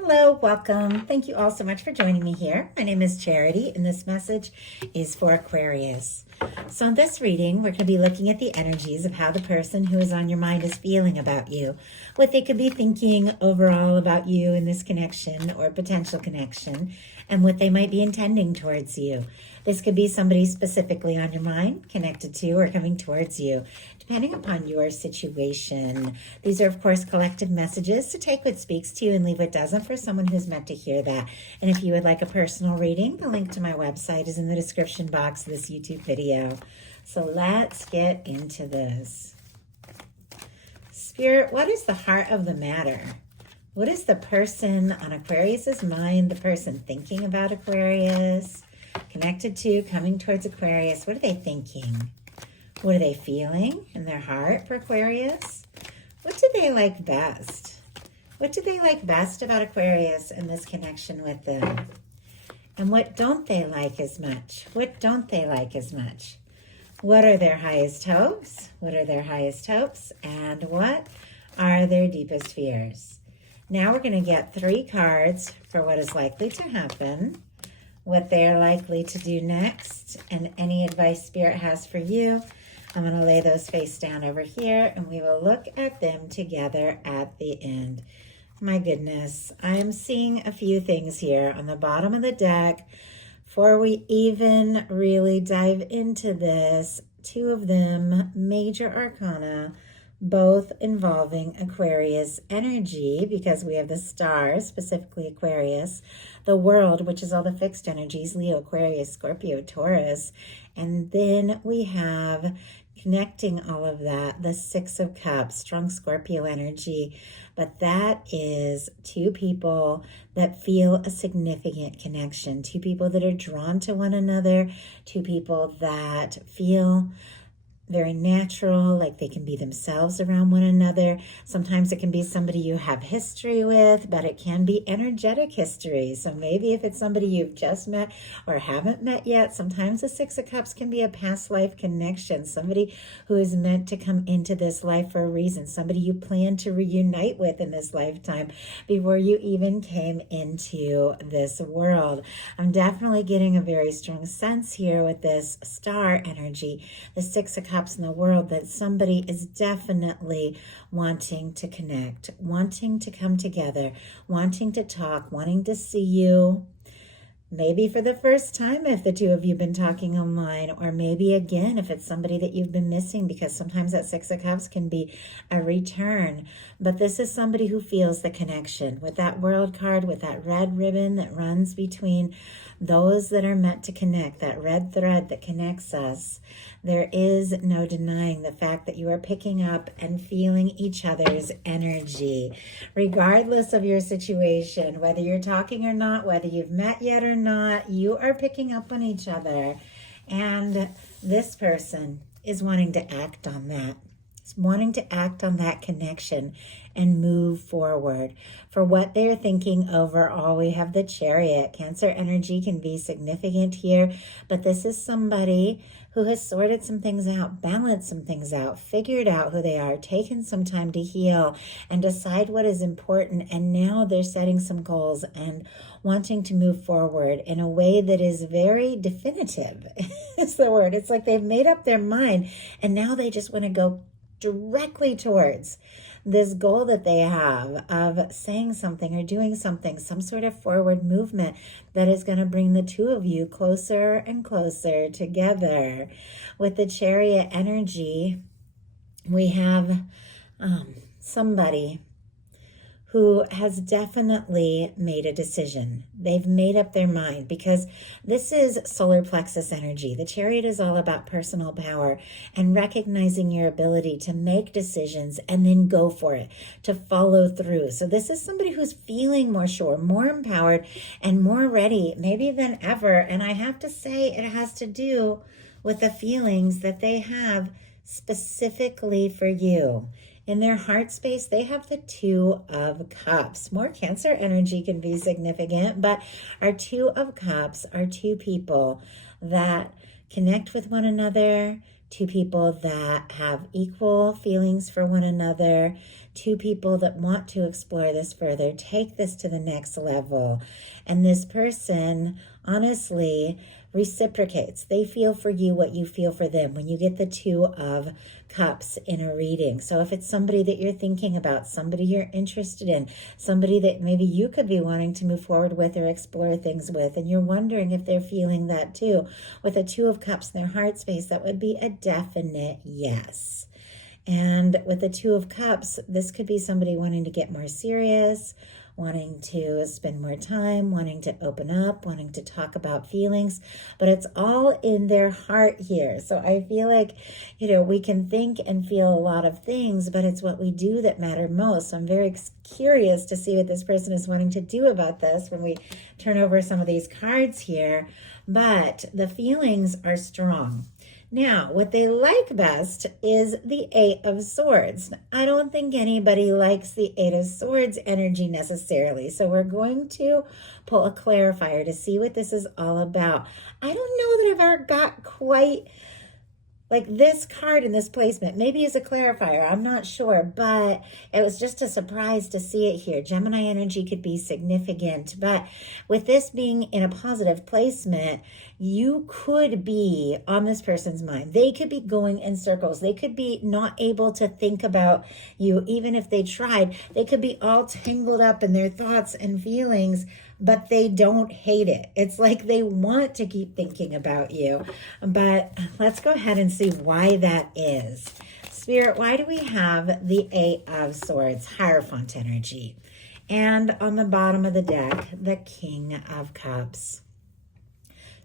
Hello, welcome. Thank you all so much for joining me here. My name is Charity, and this message is for Aquarius. So in this reading, we're going to be looking at the energies of how the person who is on your mind is feeling about you, what they could be thinking overall about you in this connection or potential connection, and what they might be intending towards you. This could be somebody specifically on your mind, connected to or coming towards you, depending upon your situation. These are, of course, collective messages, so take what speaks to you and leave what doesn't for someone who's meant to hear that. And if you would like a personal reading, the link to my website is in the description box of this YouTube video. So let's get into this. Spirit, what is the heart of the matter? What is the person on Aquarius's mind, the person thinking about Aquarius, connected to, coming towards Aquarius? What are they thinking? What are they feeling in their heart for Aquarius? What do they like best? What do they like best about Aquarius and this connection with them? And what don't they like as much? What don't they like as much? What are their highest hopes? What are their highest hopes? And what are their deepest fears? Now we're going to get 3 cards for what is likely to happen, what they're likely to do next, and any advice Spirit has for you. I'm going to lay those face down over here, and we will look at them together at the end. My goodness, I'm seeing a few things here on the bottom of the deck. Before we even really dive into this, 2 of them, major arcana, both involving Aquarius energy, because we have the stars, specifically Aquarius, the world, which is all the fixed energies, Leo, Aquarius, Scorpio, Taurus, and then we have connecting all of that, the 6 of Cups, strong Scorpio energy, but that is 2 people that feel a significant connection, 2 people that are drawn to one another, 2 people that feel very natural, like they can be themselves around one another. Sometimes it can be somebody you have history with, but it can be energetic history. So maybe if it's somebody you've just met or haven't met yet, sometimes the 6 of Cups can be a past life connection, somebody who is meant to come into this life for a reason, somebody you plan to reunite with in this lifetime before you even came into this world. I'm definitely getting a very strong sense here with this star energy, the 6 of Cups in the world, that somebody is definitely wanting to connect, wanting to come together, wanting to talk, wanting to see you. Maybe for the first time if the 2 of you have been talking online, or maybe again if it's somebody that you've been missing, because sometimes that 6 of Cups can be a return. But this is somebody who feels the connection with that world card, with that red ribbon that runs between those that are meant to connect, that red thread that connects us. There is no denying the fact that you are picking up and feeling each other's energy, regardless of your situation, whether you're talking or not, whether you've met yet or not, you are picking up on each other. And this person is wanting to act on that. It's wanting to act on that connection and move forward. For what they're thinking overall, we have the Chariot. Cancer energy can be significant here, but this is somebody who has sorted some things out, balanced some things out, figured out who they are, taken some time to heal and decide what is important. And now they're setting some goals and wanting to move forward in a way that is very definitive. It's the word. It's like they've made up their mind and now they just want to go directly towards this goal that they have of saying something or doing something, some sort of forward movement that is going to bring the 2 of you closer and closer together. With the Chariot energy, we have somebody who has definitely made a decision. They've made up their mind, because this is solar plexus energy. The Chariot is all about personal power and recognizing your ability to make decisions and then go for it, to follow through. So this is somebody who's feeling more sure, more empowered, and more ready maybe than ever. And I have to say it has to do with the feelings that they have specifically for you. In their heart space, they have the 2 of Cups. More Cancer energy can be significant, but our 2 of Cups are 2 people that connect with one another, 2 people that have equal feelings for one another, two people that want to explore this further, take this to the next level. And this person, honestly, reciprocates. They feel for you what you feel for them when you get the Two of Cups in a reading. So if it's somebody that you're thinking about, somebody you're interested in, somebody that maybe you could be wanting to move forward with or explore things with, and you're wondering if they're feeling that too, with a Two of Cups in their heart space, that would be a definite yes. And with the Two of Cups, this could be somebody wanting to get more serious, wanting to spend more time, wanting to open up, wanting to talk about feelings, but it's all in their heart here. So I feel like, we can think and feel a lot of things, but it's what we do that matter most. So I'm very curious to see what this person is wanting to do about this when we turn over some of these cards here, but the feelings are strong. Now, what they like best is the Eight of Swords. I don't think anybody likes the Eight of Swords energy necessarily. So we're going to pull a clarifier to see what this is all about. I don't know that I've ever got quite like this card in this placement. Maybe as a clarifier, I'm not sure, but it was just a surprise to see it here. Gemini energy could be significant, but with this being in a positive placement, you could be on this person's mind. They could be going in circles. They could be not able to think about you, even if they tried. They could be all tangled up in their thoughts and feelings, but they don't hate it. It's like they want to keep thinking about you. But let's go ahead and see why that is. Spirit, why do we have the Eight of Swords, Hierophant energy? And on the bottom of the deck, the King of Cups.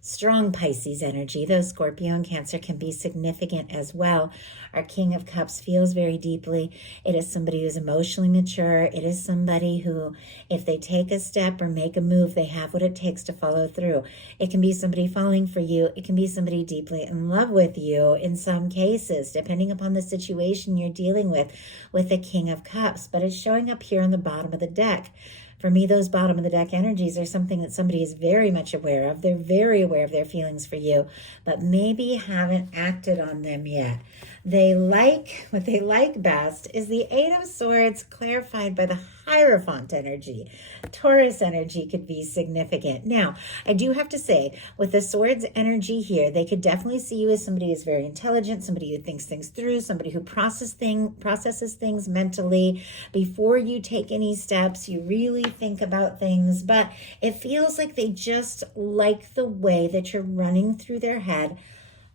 Strong Pisces energy, though Scorpio and Cancer can be significant as well. Our King of Cups feels very deeply. It is somebody who's emotionally mature. It is somebody who, if they take a step or make a move, they have what it takes to follow through. It can be somebody falling for you. It can be somebody deeply in love with you in some cases, depending upon the situation you're dealing with the King of Cups. But it's showing up here on the bottom of the deck. For me, those bottom of the deck energies are something that somebody is very much aware of. They're very aware of their feelings for you, but maybe haven't acted on them yet. What they like best is the Eight of Swords clarified by the Hierophant energy. Taurus energy could be significant. Now, I do have to say, with the Swords energy here, they could definitely see you as somebody who's very intelligent, somebody who thinks things through, somebody who processes things mentally. Before you take any steps, you really think about things, but it feels like they just like the way that you're running through their head,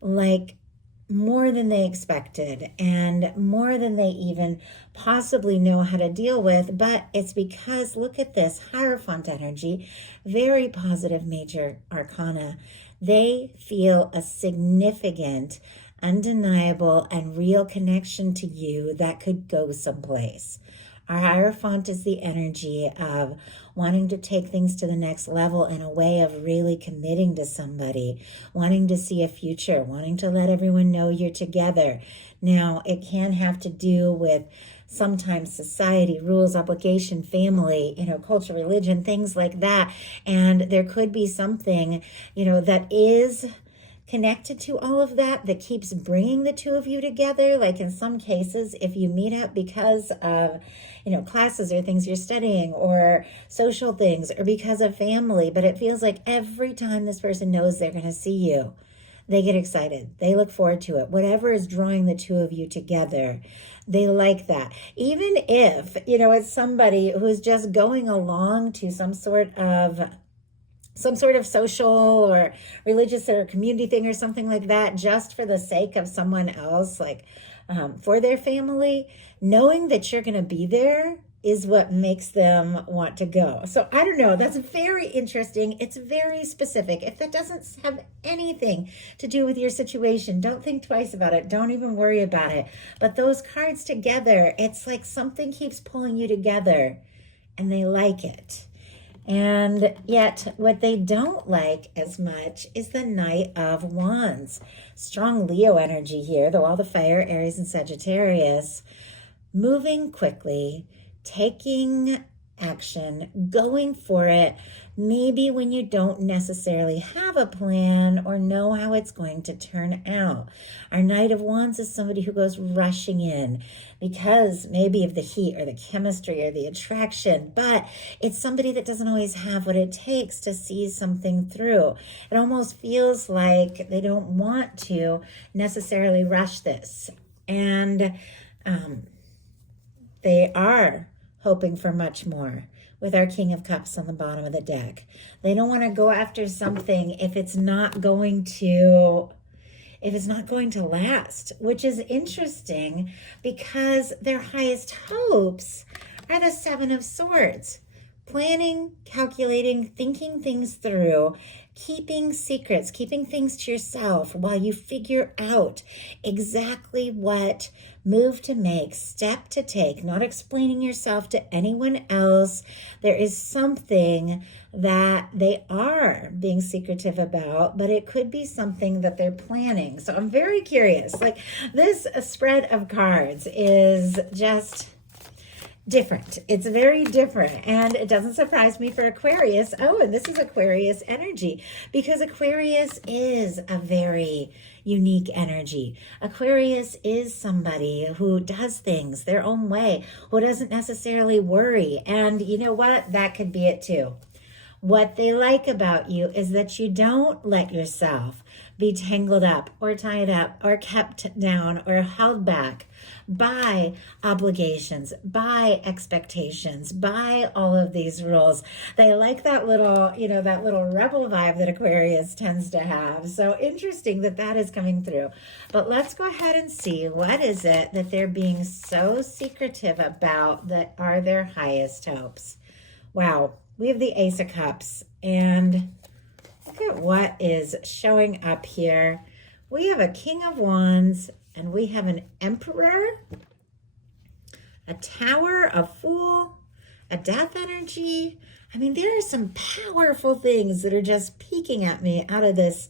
like more than they expected and more than they even possibly know how to deal with. But it's because, look at this, Hierophant energy, very positive major arcana. They feel a significant, undeniable, and real connection to you that could go someplace. Our Hierophant is the energy of wanting to take things to the next level in a way of really committing to somebody, wanting to see a future, wanting to let everyone know you're together. Now, it can have to do with sometimes society, rules, obligation, family, culture, religion, things like that. And there could be something, that is connected to all of that keeps bringing the two of you together. Like in some cases, if you meet up because of, classes or things you're studying or social things or because of family, but it feels like every time this person knows they're going to see you, they get excited. They look forward to it. Whatever is drawing the two of you together, they like that. Even if, it's somebody who's just going along to some sort of social or religious or community thing or something like that, just for the sake of someone else, like for their family, knowing that you're going to be there is what makes them want to go. So I don't know. That's very interesting. It's very specific. If that doesn't have anything to do with your situation, don't think twice about it. Don't even worry about it. But those cards together, it's like something keeps pulling you together and they like it. And yet what they don't like as much is the Knight of Wands. Strong Leo energy here, though all the fire, Aries and Sagittarius, moving quickly, taking action, going for it, maybe when you don't necessarily have a plan or know how it's going to turn out. Our Knight of Wands is somebody who goes rushing in because maybe of the heat or the chemistry or the attraction, but it's somebody that doesn't always have what it takes to see something through. It almost feels like they don't want to necessarily rush this. And they are hoping for much more with our King of Cups on the bottom of the deck. They don't want to go after something if it's not going to last, which is interesting because their highest hopes are the Seven of Swords. Planning, calculating, thinking things through, keeping secrets, keeping things to yourself while you figure out exactly what move to make, step to take, not explaining yourself to anyone else. There is something that they are being secretive about, but it could be something that they're planning. So I'm very curious. Like, this spread of cards is just different. It's very different, and it doesn't surprise me for Aquarius. Oh, and this is Aquarius energy, because Aquarius is a very unique energy. Aquarius is somebody who does things their own way, who doesn't necessarily worry. And you know what? That could be it too. What they like about you is that you don't let yourself be tangled up or tied up or kept down or held back by obligations, by expectations, by all of these rules. They like that little, that little rebel vibe that Aquarius tends to have. So interesting that that is coming through. But let's go ahead and see, what is it that they're being so secretive about that are their highest hopes? Wow, we have the Ace of Cups, and look at what is showing up here. We have a King of Wands, and we have an Emperor, a Tower, a Fool, a Death energy. I mean, there are some powerful things that are just peeking at me out of this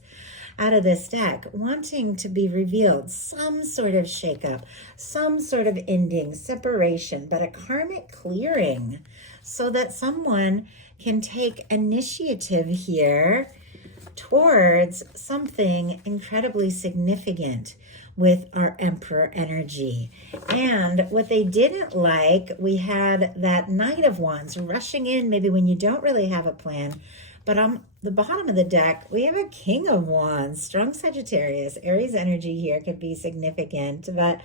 deck, wanting to be revealed. Some sort of shakeup, some sort of ending, separation, but a karmic clearing so that someone can take initiative here towards something incredibly significant with our Emperor energy. And what they didn't like, we had that Knight of Wands rushing in maybe when you don't really have a plan. But on the bottom of the deck, we have a King of Wands, strong Sagittarius. Aries energy here could be significant. But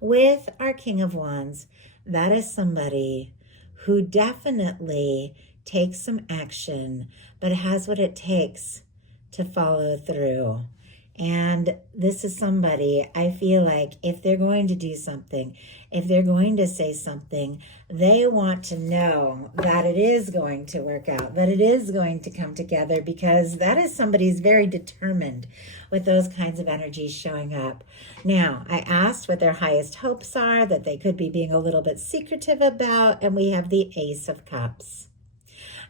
with our King of Wands, that is somebody who definitely takes some action, but has what it takes to follow through. And this is somebody, I feel like, if they're going to do something, if they're going to say something, they want to know that it is going to work out, that it is going to come together, because that is somebody who's very determined with those kinds of energies showing up. Now, I asked what their highest hopes are, that they could be being a little bit secretive about, and we have the Ace of Cups.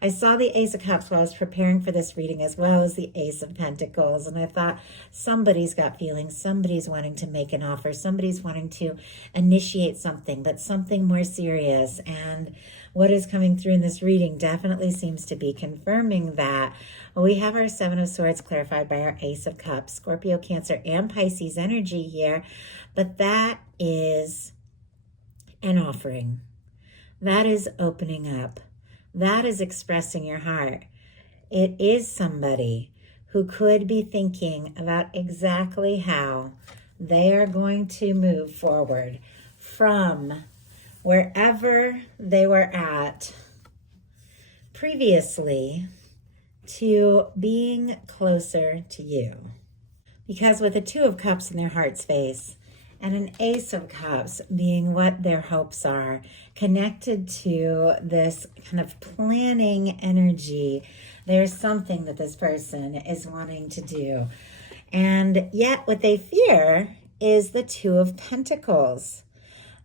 I saw the Ace of Cups while I was preparing for this reading, as well as the Ace of Pentacles. And I thought, somebody's got feelings. Somebody's wanting to make an offer. Somebody's wanting to initiate something, but something more serious. And what is coming through in this reading definitely seems to be confirming that. We have our Seven of Swords clarified by our Ace of Cups, Scorpio, Cancer, and Pisces energy here. But that is an offering. That is opening up. That is expressing your heart. It is somebody who could be thinking about exactly how they are going to move forward from wherever they were at previously to being closer to you. Because with the Two of Cups in their heart space, and an Ace of Cups being what their hopes are, connected to this kind of planning energy, there's something that this person is wanting to do. And yet what they fear is the Two of Pentacles.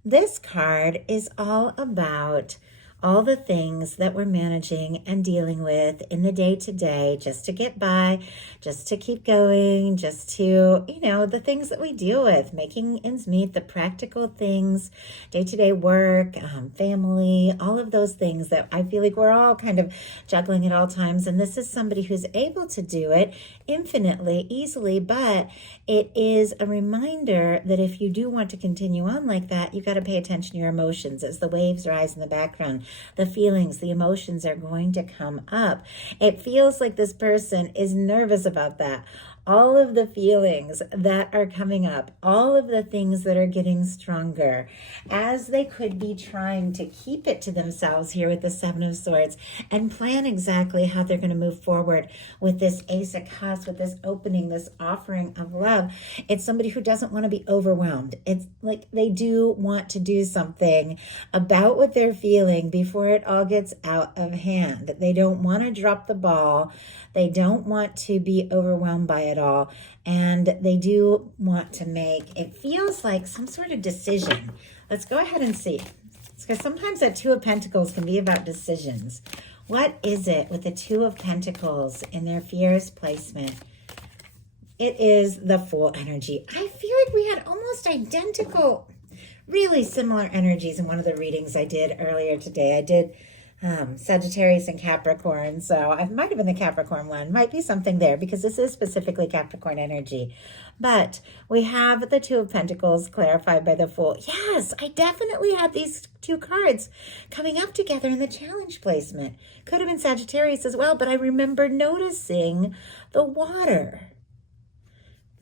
This card is all about all the things that we're managing and dealing with in the day-to-day, just to get by, just to keep going, just to, the things that we deal with, making ends meet, the practical things, day-to-day work, family, all of those things that I feel like we're all kind of juggling at all times. And this is somebody who's able to do it infinitely, easily, but it is a reminder that if you do want to continue on like that, you got to pay attention to your emotions as the waves rise in the background. The feelings, the emotions are going to come up. It feels like this person is nervous about that. All of the feelings that are coming up, all of the things that are getting stronger, as they could be trying to keep it to themselves here with the Seven of Swords and plan exactly how they're going to move forward with this Ace of Cups, with this opening, this offering of love. It's somebody who doesn't want to be overwhelmed. It's like they do want to do something about what they're feeling before it all gets out of hand. They don't want to drop the ball. They don't want to be overwhelmed by it all. And they do want to make, it feels like some sort of decision. Let's go ahead and see. Because sometimes that Two of Pentacles can be about decisions. What is it with the Two of Pentacles in their Fierce placement? It is the Fool energy. I feel like we had almost identical, really similar energies in one of the readings I did earlier today. I did Sagittarius and Capricorn. So I might have been the Capricorn one. Might be something there because this is specifically Capricorn energy. But we have the Two of Pentacles clarified by the Fool. Yes, I definitely had these two cards coming up together in the challenge placement. Could have been Sagittarius as well, but I remember noticing the water.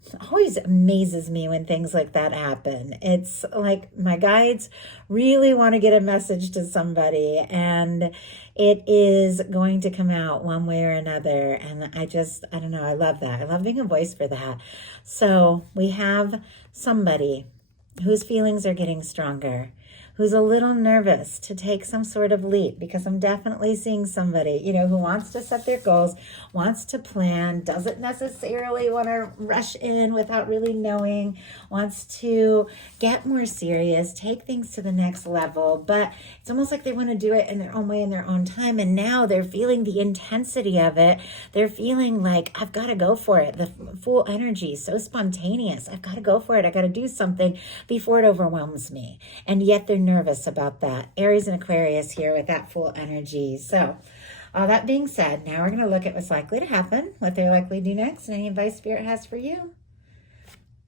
It always amazes me when things like that happen. It's like my guides really want to get a message to somebody, and it is going to come out one way or another. And I don't know. I love that. I love being a voice for that. So we have somebody whose feelings are getting stronger, who's a little nervous to take some sort of leap, because I'm definitely seeing somebody, who wants to set their goals, wants to plan, doesn't necessarily want to rush in without really knowing, wants to get more serious, take things to the next level, but it's almost like they want to do it in their own way, in their own time. And now they're feeling the intensity of it. They're feeling like, I've got to go for it. The Fool energy is so spontaneous. I've got to go for it. I got to do something before it overwhelms me. And yet they're nervous about that. Aries and Aquarius here with that Fool energy. So all that being said, now we're going to look at what's likely to happen, what they're likely to do next, and any advice Spirit has for you.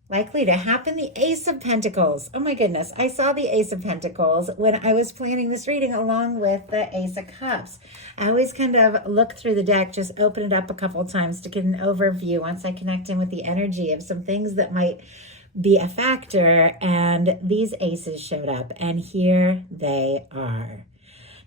Likely to happen, the Ace of Pentacles. Oh my goodness, I saw the Ace of Pentacles when I was planning this reading along with the Ace of Cups. I always kind of look through the deck, just open it up a couple of times to get an overview once I connect in with the energy of some things that might be a factor, and these aces showed up, and here they are.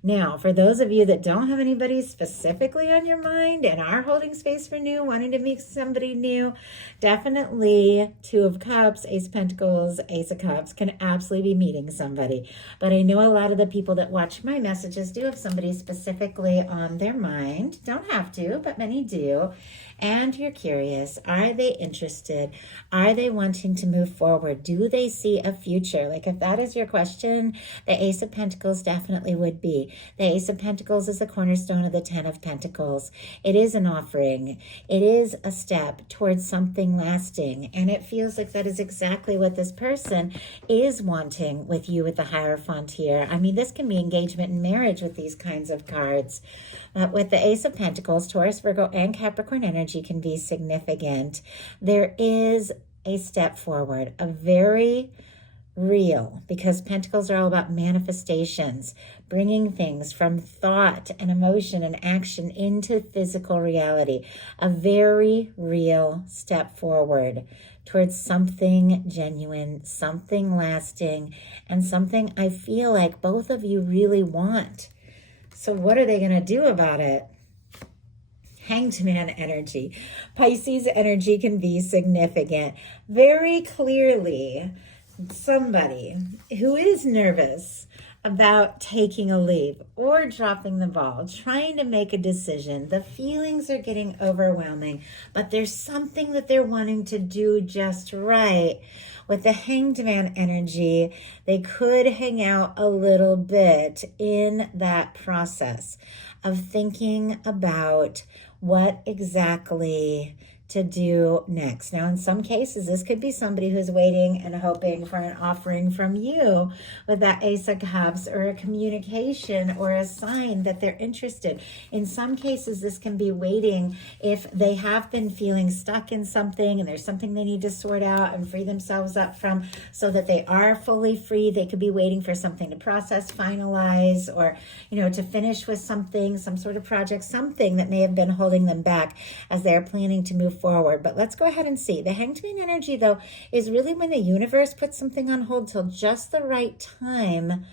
Now, for those of you that don't have anybody specifically on your mind and are holding space for new, wanting to meet somebody new, definitely Two of Cups, Ace of Pentacles, Ace of Cups can absolutely be meeting somebody. But I know a lot of the people that watch my messages do have somebody specifically on their mind. Don't have to, but many do. And you're curious, are they interested? Are they wanting to move forward? Do they see a future? Like if that is your question, the Ace of Pentacles definitely would be. The Ace of Pentacles is the cornerstone of the Ten of Pentacles. It is an offering. It is a step towards something lasting. And it feels like that is exactly what this person is wanting with you with the Hierophant here. I mean, this can be engagement and marriage with these kinds of cards. With the Ace of Pentacles, Taurus, Virgo, and Capricorn energy can be significant. There is a step forward, a very real, because Pentacles are all about manifestations, bringing things from thought and emotion and action into physical reality. A very real step forward towards something genuine, something lasting, and something I feel like both of you really want. So what are they going to do about it? Hanged Man energy. Pisces energy can be significant. Very clearly, somebody who is nervous about taking a leap or dropping the ball, trying to make a decision. The feelings are getting overwhelming, but there's something that they're wanting to do just right With the Hanged Man energy, they could hang out a little bit in that process of thinking about what exactly to do next. Now, in some cases, this could be somebody who's waiting and hoping for an offering from you with that Ace of Cups, or a communication or a sign that they're interested. In some cases, this can be waiting if they have been feeling stuck in something and there's something they need to sort out and free themselves up from so that they are fully free. They could be waiting for something to process, finalize, or, to finish with something, some sort of project, something that may have been holding them back as they're planning to move forward. But let's go ahead and see. The Hanged Man energy, though, is really when the universe puts something on hold till just the right time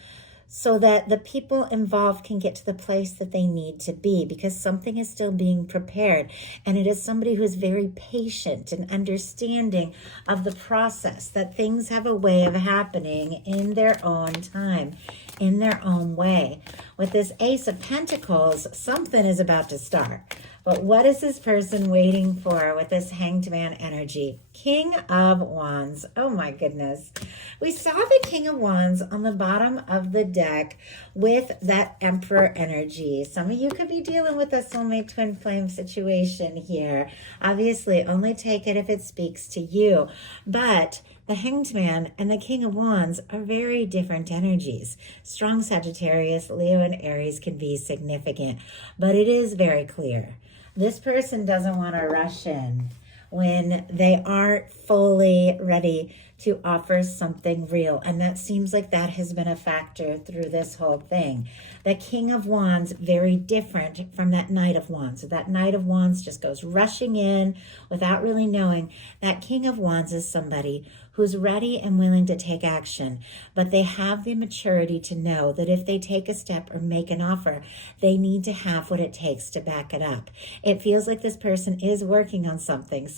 so that the people involved can get to the place that they need to be, because something is still being prepared. And it is somebody who is very patient and understanding of the process, that things have a way of happening in their own time, in their own way. With this Ace of Pentacles, something is about to start. But what is this person waiting for with this Hanged Man energy? King of Wands. Oh my goodness. We saw the King of Wands on the bottom of the deck with that Emperor energy. Some of you could be dealing with a soulmate twin flame situation here. Obviously, only take it if it speaks to you. But the Hanged Man and the King of Wands are very different energies. Strong Sagittarius, Leo, and Aries can be significant, but it is very clear. This person doesn't want to rush in when they aren't fully ready to offer something real. And that seems like that has been a factor through this whole thing. The King of Wands, very different from that Knight of Wands. So that Knight of Wands just goes rushing in without really knowing. That King of Wands is somebody who's ready and willing to take action, but they have the maturity to know that if they take a step or make an offer, they need to have what it takes to back it up. It feels like this person is working on something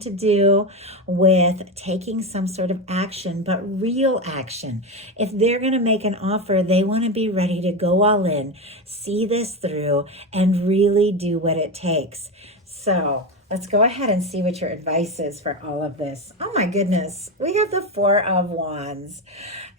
to do with taking some sort of action, but real action. If they're going to make an offer, they want to be ready to go all in, see this through, and really do what it takes. So let's go ahead and see what your advice is for all of this. Oh my goodness, we have the Four of Wands.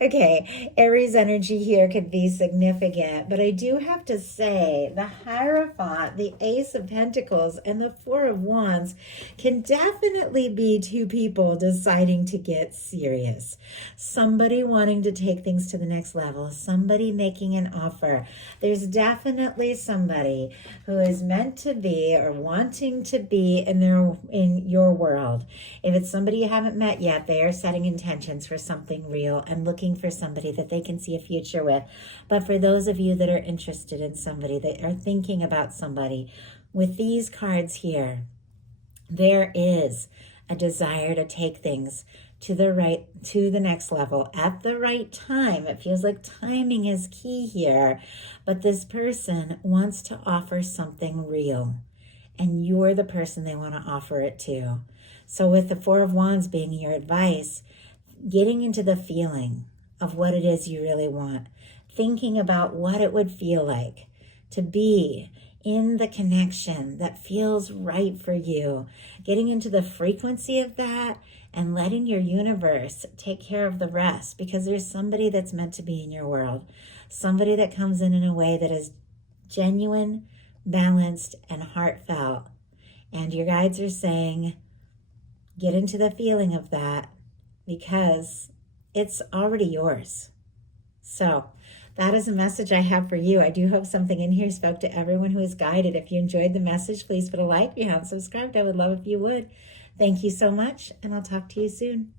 Okay, Aries energy here could be significant, but I do have to say the Hierophant, the Ace of Pentacles, and the Four of Wands can definitely be two people deciding to get serious. Somebody wanting to take things to the next level, somebody making an offer. There's definitely somebody who is meant to be or wanting to be in your world. If it's somebody you haven't met yet, they are setting intentions for something real and looking for somebody that they can see a future with. But for those of you that are interested in somebody, that are thinking about somebody, with these cards here, there is a desire to take things to the next level at the right time. It feels like timing is key here, but this person wants to offer something real, and you're the person they want to offer it to. So with the Four of Wands being your advice, getting into the feeling of what it is you really want, thinking about what it would feel like to be in the connection that feels right for you, getting into the frequency of that and letting your universe take care of the rest, because there's somebody that's meant to be in your world, somebody that comes in a way that is genuine, balanced, and heartfelt. And your guides are saying, get into the feeling of that, because it's already yours. So that is a message I have for you. I do hope something in here spoke to everyone who is guided. If you enjoyed the message, please put a like. If you haven't subscribed, I would love if you would. Thank you so much, and I'll talk to you soon.